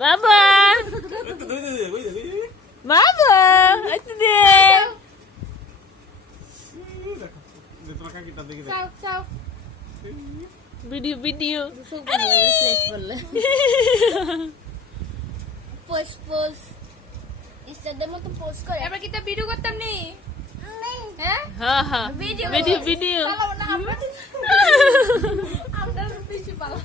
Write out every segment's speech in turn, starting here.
বাবা বাবা একটু দে ভিডিও ভিডিও ফ্লেশ বললে পোস্ট পোস্ট ইনস্টাগ্রামে তো পোস্ট করে এবার কি তা ভিডিও করতাম নি হ্যাঁ হ্যাঁ হ্যাঁ ভিডিও ভিডিও চালাও না আমরা আমরা বেশি পালা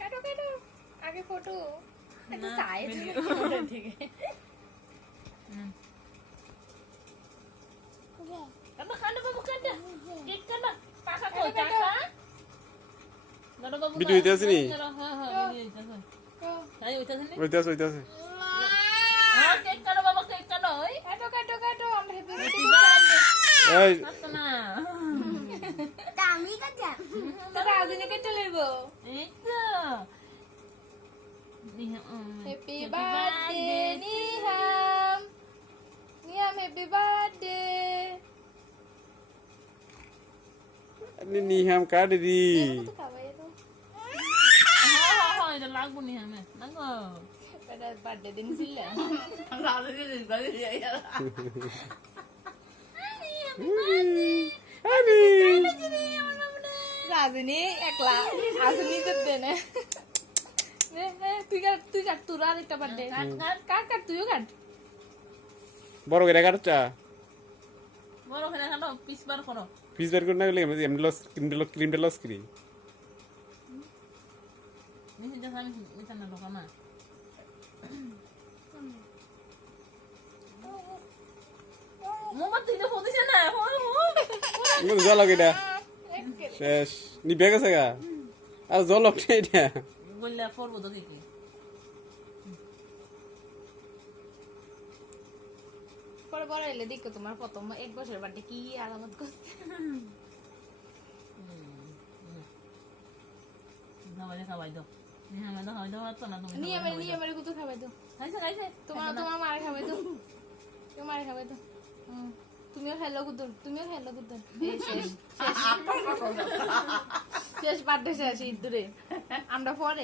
কাটো কাটো আগে ফটো এত সাইজ থেকে কাটো কাটো বাবু কাটো কেক কাটো পাকা কই পাকা কাটো বাবু ভিডিও হইতে আছে নি? হ্যাঁ হ্যাঁ ভিডিও হইতাছে তাই হইতাছে নি হইতাছে হ্যাঁ কেক কাটো বাবা কেক কাটো ওই কাটো কাটো কাটো আমরা হ্যাপি এই কাটো না তা আমি কাটা তো রাজনী কেটে লইব এই তো হ্যাপি বার্থডে নিহাম নিহাম হ্যাপি বার্থডে নিহাম কাট দি তো খাবাই তো হ্যাঁ হ্যাঁ এটা লাগবো নি আমি লাগো এটা বার্থডে দিন ছিল রাজনী একলা আসনি করতে না তুই কাট তোর আর একটা বার্থডে কাট কাট তুইও কাট বড় করে কাটটা বড় করে কাটো পিস বার করো পিস বের করে না গেলে এমনি লস ক্রিমটা লস করি নিচে যা আমি নিচে না ঢোকা না মোমবাতি তো হতেছে না জল এটা শেষ নি বেগে গা আর জল ওঠে এটা বললে পড়বো তো কি পরে বড় এলে দেখো তোমার প্রথম 1 বছরের বার্থডে কি আলামত করছে খাওয়াই দাও নিয়ে খাওয়াই দাও তো না তুমি নিয়ে আমার কত খাবাই দাও খাইছে খাইছে তোমার মারে খাবাই দাও তোমার মারে খাবাই দাও তুমিও খেলো কুদুর শেষ শেষ বার্থডে শেষ ঈদ দূরে আমরা পরে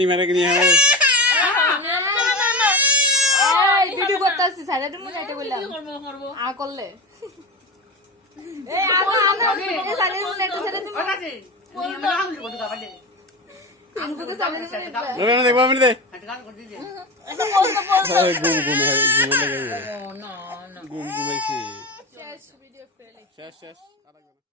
নিমারে ভিডিও করতে আসছি সাইডে তুমি যাইতে বললাম করবো আ করলে এই আমরা সাইডে তুমি একটা সাইডে তুমি ফেসবুকে সাইডে তুমি দেখবো আমি দে না না ঘুমাইছি শেষ ভিডিও ফেলে শেষ